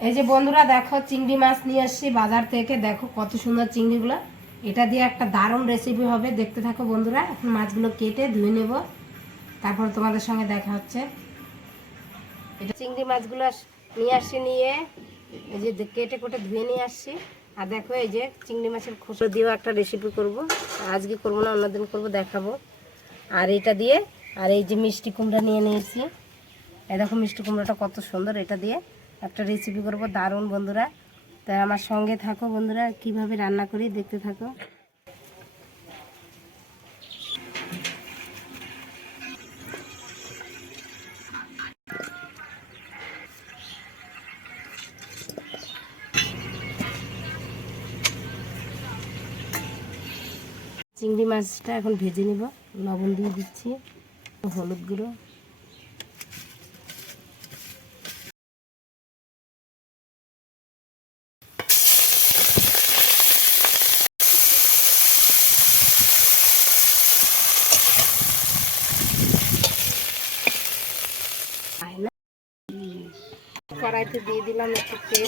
এই যে বন্ধুরা, দেখো চিংড়ি মাছ নিয়ে আসছি বাজার থেকে। দেখো কত সুন্দর চিংড়িগুলো। এটা দিয়ে একটা দারুণ রেসিপি হবে। দেখতে থাকো বন্ধুরা, এখন মাছগুলো কেটে ধুয়ে নেব। তারপর তোমাদের সঙ্গে দেখা হচ্ছে। এটা চিংড়ি মাছগুলো আস- নিয়ে আসছি নিয়ে। এই যে কেটে কুটে ধুয়ে নিয়ে আসছি। আর দেখো এই যে চিংড়ি মাছের খোসা দিয়েও একটা রেসিপি করব। আজকে করব না, অন্যদিন করব, দেখাবো। আর এটা দিয়ে আর এই যে মিষ্টি কুমড়া নিয়ে নিয়েছি। এই দেখো মিষ্টি কুমড়োটা কত সুন্দর এটা দিয়ে। একটা রেসিপি করব, দারুণ বন্ধুরা। তাই আমার সঙ্গে থাকো বন্ধুরা, কীভাবে রান্না করি দেখতে থাকো। চিংড়ি মাছটা এখন ভেজে নেব, লবণ দিয়ে দিচ্ছি, হলুদ গুঁড়ো আয় না। কড়াইতে দিয়ে দিলাম একটু তেল।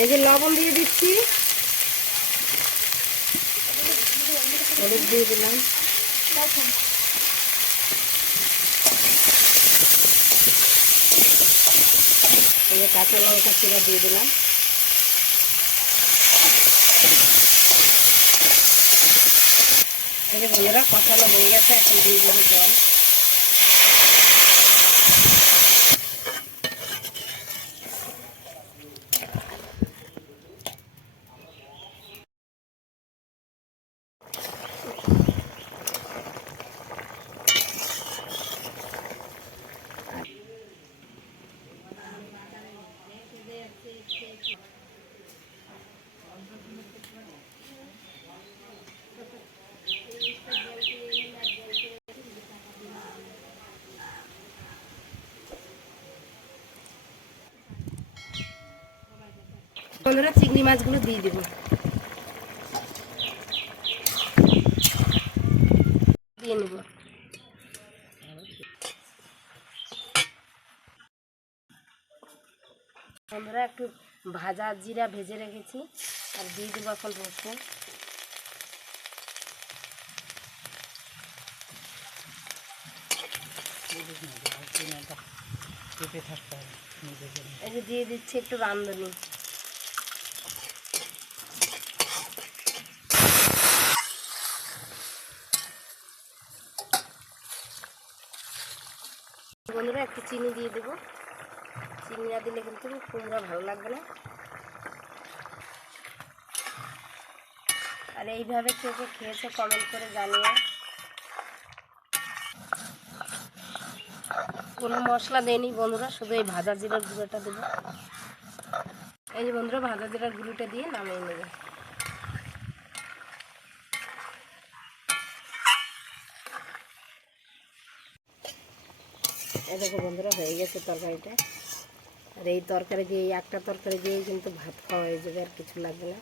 এই যে লবণ দিয়ে দিচ্ছি। হলুদ দিয়ে দিলাম। এই যে কাঁচা লঙ্কা চিরা দিয়ে দিলাম। এই যে বন্ধুরা কষানো হয়ে গেছে এখন দিয়ে দেবো জল বন্ধুরা চিংড়ি মাছগুলো দিয়ে দেবো। দিয়ে নেব। বন্ধুরা একটু ভাজা জিরা ভেজে রেখেছি, আর দিয়ে দেবো এখন রসুন। এই যে দিয়ে দিচ্ছি একটু রান্ধনি বন্ধুরা, একটু চিনি দিয়ে দেবো। চিনি না দিলে কিন্তু কুমড়া ভালো লাগবে না। আর এইভাবে কেউ কেউ খেয়েছে কমেন্ট করে জানিয়ে কোনো মশলা দেয়নি বন্ধুরা, শুধু এই ভাজা জিরার গুঁড়োটা দেবো। এই যে বন্ধুরা, ভাজা জিরার গুঁড়োটা দিয়ে নামিয়ে নেবে। দেখো বন্ধুরা, হয়ে গেছে তরকারিটা। আর এই তরকারি দিয়ে একটা তরকারি দিয়ে কিন্তু ভাত খাওয়া হয়ে যাবে, আর কিছু লাগবে না।